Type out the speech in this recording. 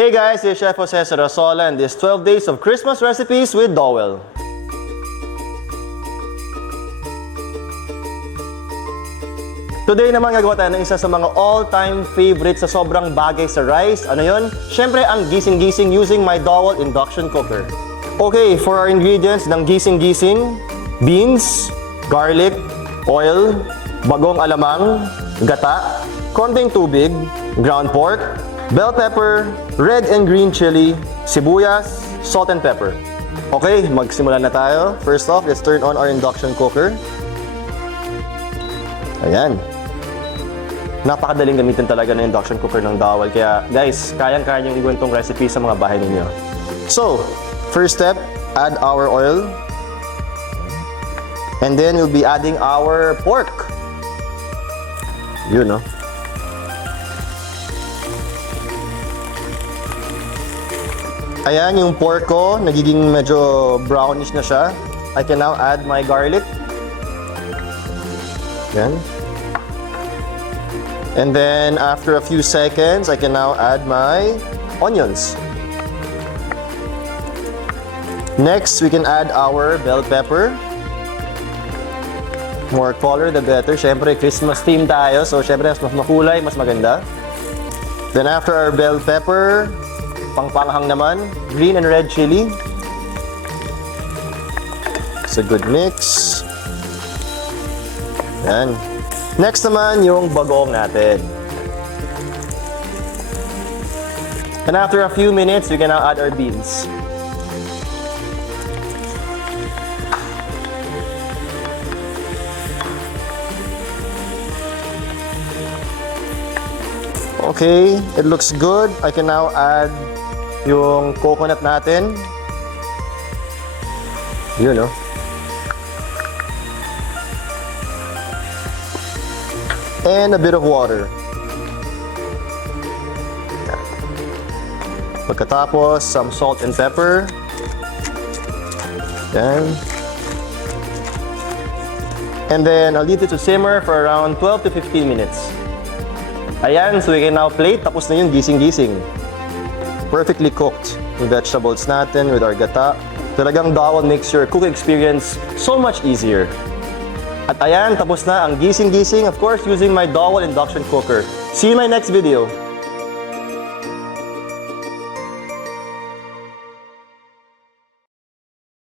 Hey guys, it's Chef 𝙂𝙧𝙞𝙪 and this 12 days of Christmas recipes with Dowell. Today naman gagawa tayo ng isa sa mga all-time favorite sa sobrang bagay sa rice. Ano yun? Siyempre ang gising-gising using my Dowell Induction Cooker. Okay, for our ingredients ng gising-gising, beans, garlic, oil, bagong alamang, gata, konting tubig, ground pork, bell pepper, red and green chili, sibuyas, salt and pepper. Okay, magsimula na tayo. First off, let's turn on our induction cooker. Ayan. Napakadaling gamitin talaga ng induction cooker ng Dowell. Kaya guys, kayang-kaya niyong iwan tong recipe sa mga bahay ninyo. So, first step, add our oil. And then we'll be adding our pork. Yun, no? Ayan, yung pork ko, nagiging medyo brownish na siya. I can now add my garlic. Ayan. And then, after a few seconds, I can now add my onions. Next, we can add our bell pepper. More color, the better. Siyempre, Christmas theme tayo. So, siyempre, mas makulay, mas maganda. Then, after our bell pepper, pangpanghang naman, green and red chili. It's a good mix. Yan. Next naman, yung bagoong natin. And after a few minutes, we can now add our beans. Okay, it looks good. I can now add yung coconut natin. Yun, no? And a bit of water. Pagkatapos, some salt and pepper. Yan. And then, I'll leave it to simmer for around 12 to 15 minutes. Ayan, so we can now plate. Tapos na yung gising-gising. Perfectly cooked yung vegetables natin with our gata. Talagang Dowell makes your cooking experience so much easier. At ayan, tapos na ang gising-gising, of course, using my Dowell Induction Cooker. See you in my next video.